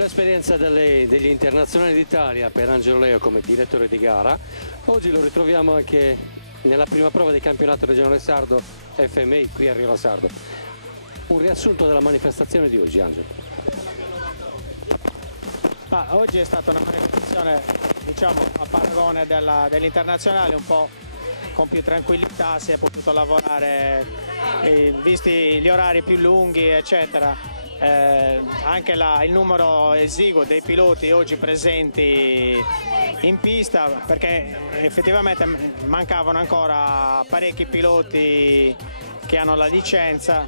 Con l'esperienza degli internazionali d'Italia per Angelo Leo come direttore di gara, oggi lo ritroviamo anche nella prima prova del campionato regionale sardo FMI qui a Riola Sardo. Un riassunto della manifestazione di oggi, Angelo. Oggi è stata una manifestazione, diciamo, a paragone dell'internazionale, un po' con più tranquillità, si è potuto lavorare, visti gli orari più lunghi, eccetera. Anche il numero esiguo dei piloti oggi presenti in pista, perché effettivamente mancavano ancora parecchi piloti che hanno la licenza.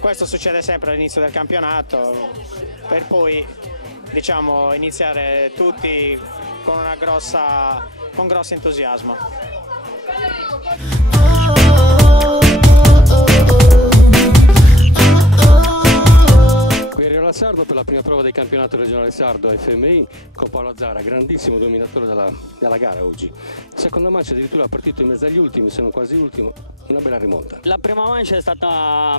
Questo succede sempre all'inizio del campionato, per poi, diciamo, iniziare tutti con grosso entusiasmo. Qui a Riola Sardo per la prima prova del campionato regionale sardo FMI con Paolo Azzara, grandissimo dominatore della gara oggi. Seconda mancia addirittura partito in mezzo agli ultimi, sono quasi ultimo, una bella rimonta. La prima mancia è stata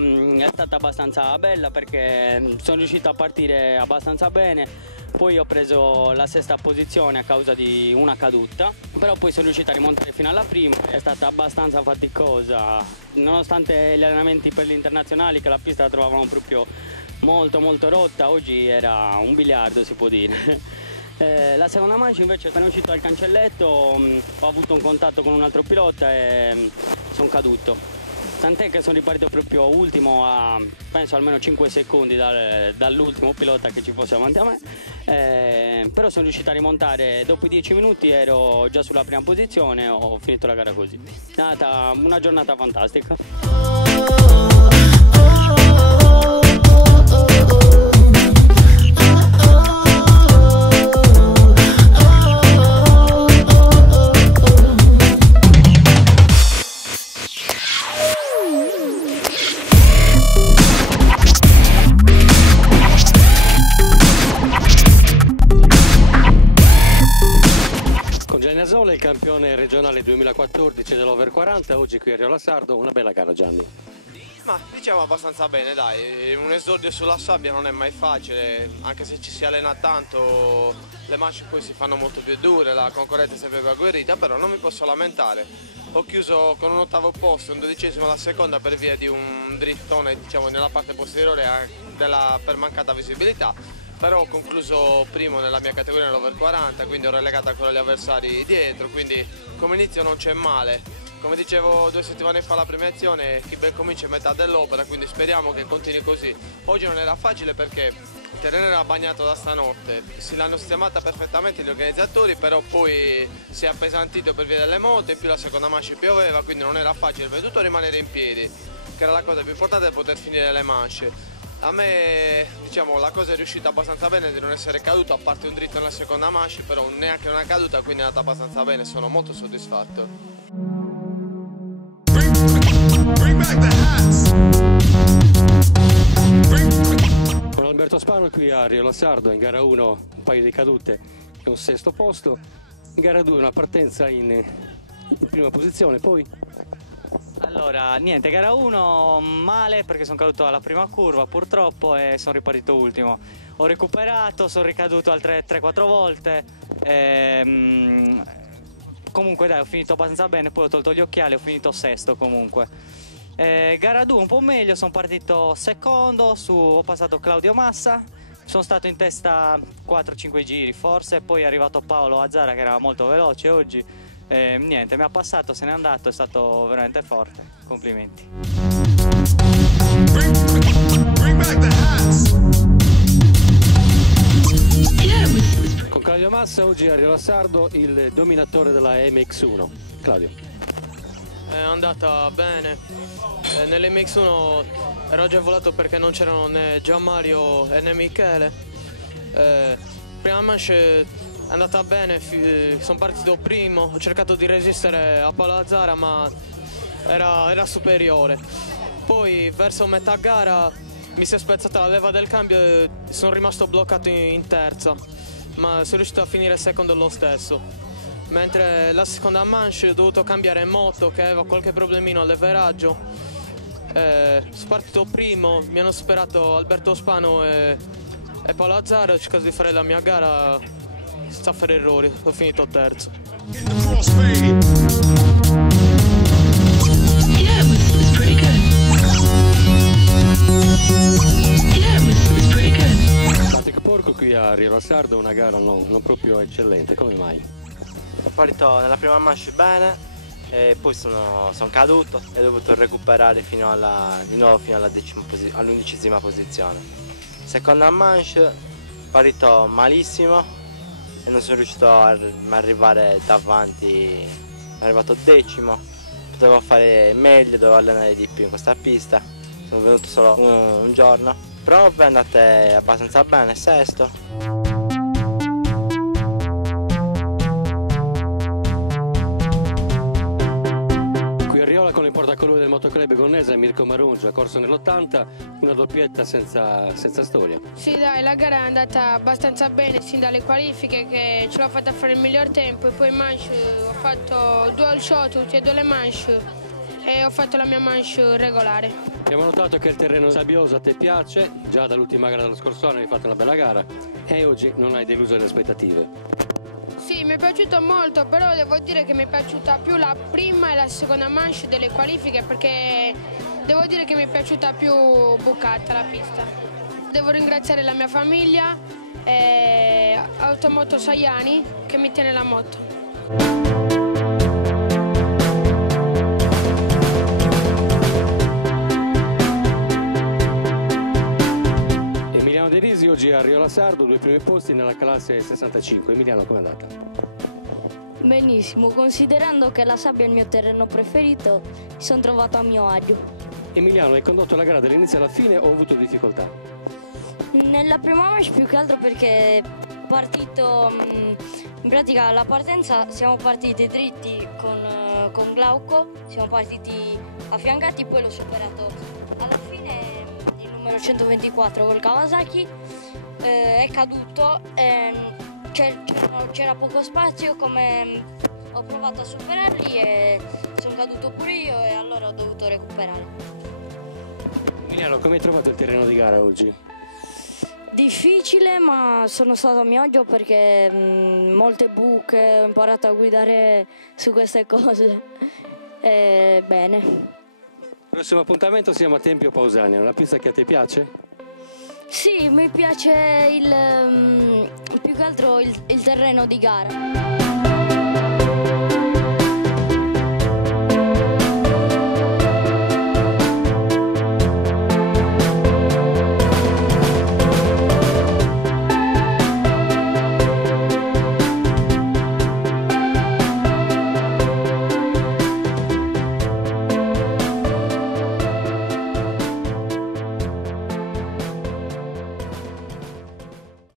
abbastanza bella perché sono riuscito a partire abbastanza bene, poi ho preso la sesta posizione a causa di una caduta, però poi sono riuscito a rimontare fino alla prima, è stata abbastanza faticosa, nonostante gli allenamenti per gli internazionali che la pista la trovavano proprio molto rotta, oggi era un biliardo, si può dire. La seconda mancia invece, appena uscito dal cancelletto, ho avuto un contatto con un altro pilota e sono caduto, tant'è che sono ripartito proprio ultimo a penso almeno 5 secondi dall'ultimo pilota che ci fosse davanti a me, però sono riuscito a rimontare. Dopo i 10 minuti ero già sulla prima posizione e ho finito la gara così. È stata una giornata fantastica. Con Gianni Azola, il campione regionale 2014 dell'Over 40, oggi qui a Riola Sardo, una bella gara, Gianni. Ma diciamo abbastanza bene, dai, un esordio sulla sabbia non è mai facile, anche se ci si allena tanto, le manche poi si fanno molto più dure, la concorrenza è sempre più agguerrita, però non mi posso lamentare. Ho chiuso con un ottavo posto, un 12° alla seconda per via di un drittone, diciamo, nella parte posteriore per mancata visibilità. Però ho concluso primo nella mia categoria nell'Over 40, quindi ho relegato ancora gli avversari dietro, quindi come inizio non c'è male. Come dicevo 2 settimane fa alla premiazione, chi ben comincia è metà dell'opera, quindi speriamo che continui così. Oggi non era facile perché il terreno era bagnato da stanotte, si l'hanno sistemata perfettamente gli organizzatori, però poi si è appesantito per via delle moto, in più la seconda manche pioveva, quindi non era facile per tutto rimanere in piedi, che era la cosa più importante per poter finire le manche. A me, diciamo, la cosa è riuscita abbastanza bene di non essere caduto, a parte un dritto nella seconda manche, però neanche una caduta, quindi è andata abbastanza bene, sono molto soddisfatto. Con Alberto Spano qui a Riola Sardo, in gara 1 un paio di cadute e un 6° posto, in gara 2 una partenza in prima posizione, poi? Allora, niente, gara 1 male perché sono caduto alla prima curva purtroppo e sono ripartito ultimo. Ho recuperato, sono ricaduto altre 3-4 volte, comunque dai, ho finito abbastanza bene, poi ho tolto gli occhiali, ho finito 6° comunque. Gara 2 un po' meglio, sono partito secondo, ho passato Claudio Massa, sono stato in testa 4-5 giri forse, poi è arrivato Paolo Azzara che era molto veloce oggi. Niente, mi ha passato, se n'è andato, è stato veramente forte, complimenti. Con Claudio Massa oggi a Riola Sardo il dominatore della MX1. Claudio. È andata bene, nell'MX1 ero agevolato perché non c'erano né Gianmario né Michele. Prima manche è andata bene, sono partito primo, ho cercato di resistere a Paolo Azzara ma era superiore. Poi verso metà gara mi si è spezzata la leva del cambio e sono rimasto bloccato in terza, ma sono riuscito a finire secondo lo stesso. Mentre la seconda manche ho dovuto cambiare moto che aveva qualche problemino al leveraggio. Sono partito primo, mi hanno superato Alberto Spano e È Palazzaro, ho cercato di fare la mia gara senza fare errori, ho finito terzo. Patrick Porco qui a Rio La Sardo, una gara non proprio eccellente, come mai? Sono partito nella prima manche bene e poi sono caduto e ho dovuto recuperare di nuovo fino all'11ª posizione. Seconda manche, partito malissimo e non sono riuscito a arrivare davanti, sono arrivato 10º, potevo fare meglio, dovevo allenare di più in questa pista, sono venuto solo un giorno. Prove andate abbastanza bene, sesto. Qui a Riola con il portacolore del motoclub gonnese Mirko Marungia, corso nell'80, una doppietta senza storia. Sì dai, la gara è andata abbastanza bene sin dalle qualifiche, che ce l'ho fatta fare il miglior tempo e poi manche ho fatto dual shot tutte e due le manche e ho fatto la mia manche regolare. Abbiamo notato che il terreno sabbioso a te piace, già dall'ultima gara dello scorso anno hai fatto una bella gara e oggi non hai deluso le aspettative. Sì, mi è piaciuto molto, però devo dire che mi è piaciuta più la prima e la seconda manche delle qualifiche, perché devo dire che mi è piaciuta più bucata la pista. Devo ringraziare la mia famiglia e Automoto Saiani che mi tiene la moto. Emiliano De Risi oggi a Rio La Sardo, 2 primi posti nella classe 65. Emiliano, com'è andata? Benissimo, considerando che la sabbia è il mio terreno preferito, mi sono trovato a mio agio. Emiliano, hai condotto la gara dall'inizio alla fine o hai avuto difficoltà? Nella prima manche più che altro perché partito, in pratica la partenza siamo partiti dritti con Glauco, siamo partiti affiancati, poi l'ho superato alla fine il numero 124 col Kawasaki, è caduto, c'era poco spazio, come ho provato a superarli e sono caduto pure io e allora ho dovuto recuperare. Emiliano, come hai trovato il terreno di gara oggi? Difficile, ma sono stato a mio agio perché molte buche, ho imparato a guidare su queste cose. Bene. Prossimo appuntamento siamo a Tempio Pausania, una pista che a te piace? Sì, mi piace più che altro il terreno di gara.